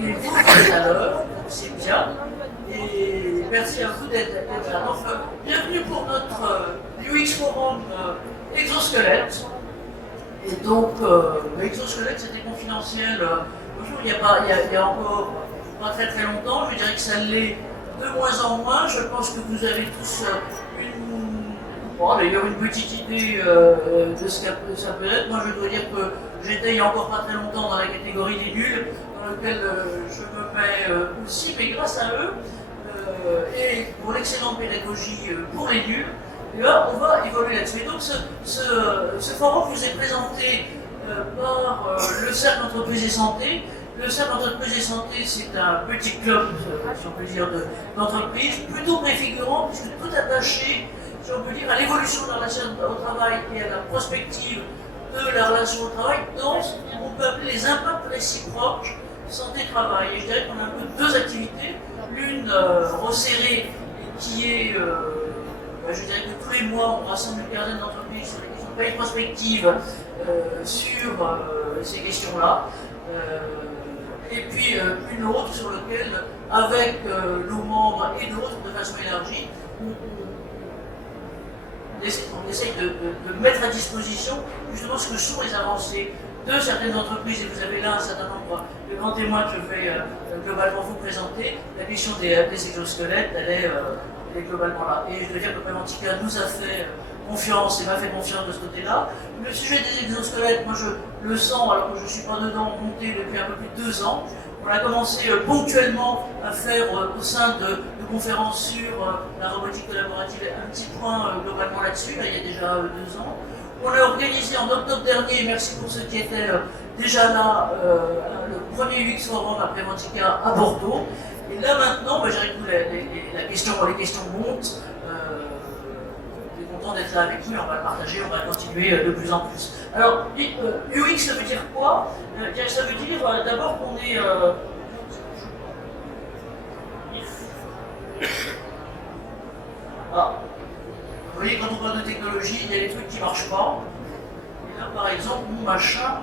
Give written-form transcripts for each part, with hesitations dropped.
Et vous êtes à l'heure, c'est bien. Et merci à vous d'être là. Donc, bienvenue pour notre UX Forum exosquelette. Et donc, l'exosquelette, c'était confidentiel. Bonjour, il y a encore pas très très longtemps. Je dirais que ça l'est de moins en moins. Je pense que vous avez tous d'ailleurs une petite idée de ce que ça peut être. Moi, je dois dire que j'étais il n'y a encore pas très longtemps dans la catégorie des nuls, dans laquelle je me mets aussi, mais grâce à eux et pour l'excellente pédagogie pour les nuls, et là, on va évoluer là-dessus. Et donc, ce forum vous est présenté par le Cercle Entreprises et Santé. Le Cercle Entreprises et Santé, c'est un petit club, si on peut dire, d'entreprise, plutôt préfigurant, puisque tout attaché, si on peut dire, à l'évolution de la relation au travail et à la prospective de la relation au travail dans ce qu'on peut appeler les impacts réciproques santé-travail. Et je dirais qu'on a un peu deux activités. L'une resserrée, qui est, je dirais que tous les mois, on rassemble une quinzaine d'entreprises sur les questions de paye prospective sur ces questions-là. Et puis une autre sur laquelle, avec nos membres et d'autres de façon élargie, on essaye de mettre à disposition justement ce que sont les avancées de certaines entreprises. Et vous avez là un certain nombre de grands témoins que je vais globalement vous présenter. La question des exosquelettes, elle est globalement là. Et je dois dire que Préventica nous a fait confiance et m'a fait confiance de ce côté-là. Le sujet des exosquelettes, moi je le sens, alors que je ne suis pas dedans, monté depuis un peu plus de 2 ans. On a commencé ponctuellement à faire au sein de conférences sur la robotique collaborative un petit point globalement là-dessus, là, il y a déjà 2 ans. On a organisé en octobre dernier, merci pour ceux qui étaient déjà là, le premier UX Forum à Préventica à Bordeaux. Et là maintenant, je dirais que les questions montent. On est content d'être là avec vous et on va le partager, on va continuer de plus en plus. Alors, UX, ça veut dire quoi? Ça veut dire d'abord qu'on est... Vous voyez, quand on parle de technologie, il y a des trucs qui ne marchent pas. Et là, par exemple, mon machin,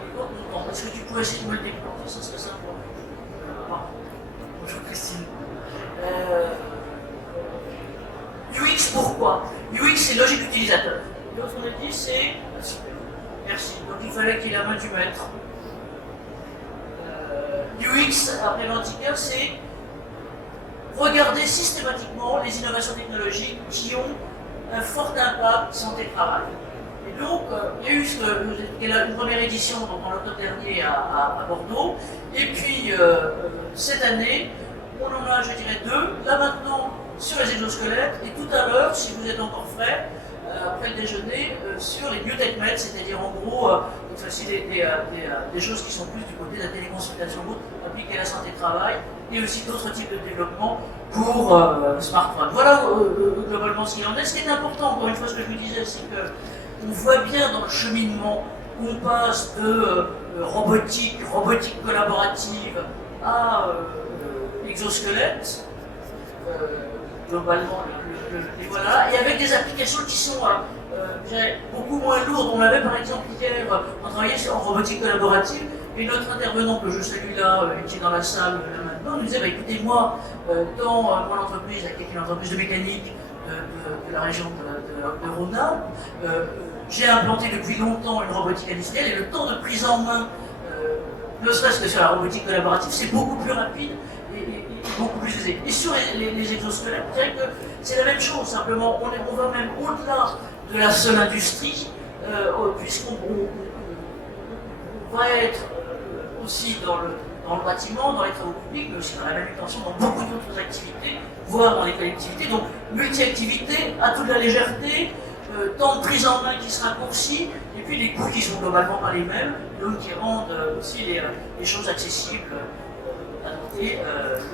il est pas content. Est-ce que tu pourrais essayer de me le déclencher? Ça serait sympa. Bonjour Christine. UX, pourquoi? UX, c'est logique utilisateur. L'autre, on a dit, c'est... Super. Merci. Donc, il fallait qu'il y ait la main du maître. UX, à Préventica, c'est regarder systématiquement les innovations technologiques qui ont un fort impact santé-travail. Et donc, il y a eu une première édition donc, en octobre dernier à Bordeaux, et puis cette année, on en a, je dirais, 2, là maintenant sur les exosquelettes, et tout à l'heure, si vous êtes encore frais, après le déjeuner, sur les biotech-med, c'est-à-dire en gros, cette fois-ci des choses qui sont plus du côté de la téléconsultation appliquée à la santé-travail, et aussi d'autres types de développement pour smartphone. Voilà globalement ce qu'il en est. Ce qui est important, encore une fois, ce que je vous disais, c'est qu'on voit bien dans le cheminement qu'on passe de robotique collaborative à exosquelette, globalement, et voilà, et avec des applications qui sont beaucoup moins lourdes. On avait par exemple hier, on travaillait en robotique collaborative, et notre intervenant que je salue là, qui est dans la salle là maintenant, nous disait écoutez, moi, dans mon entreprise, qui est une entreprise de mécanique de la région de Rhône-Alpes, j'ai implanté depuis longtemps une robotique industrielle, et le temps de prise en main, ne serait-ce que sur la robotique collaborative, c'est beaucoup plus rapide et beaucoup plus aisé. Et sur les exosquelettes, je dirais que c'est la même chose, simplement on va même au-delà de la seule industrie, puisqu'on va être aussi dans le bâtiment, dans les travaux publics, mais aussi dans la manutention, dans beaucoup d'autres activités, voire dans les collectivités. Donc multi-activité, atout de la légèreté, temps de prise en main qui se raccourcit, et puis des coûts qui sont globalement pas les mêmes, donc qui rendent aussi les choses accessibles, adaptées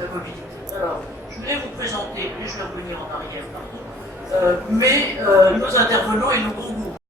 la mobilité. Alors, je voulais vous présenter, et je vais revenir en arrière, pardon, nos intervenants et nos concours.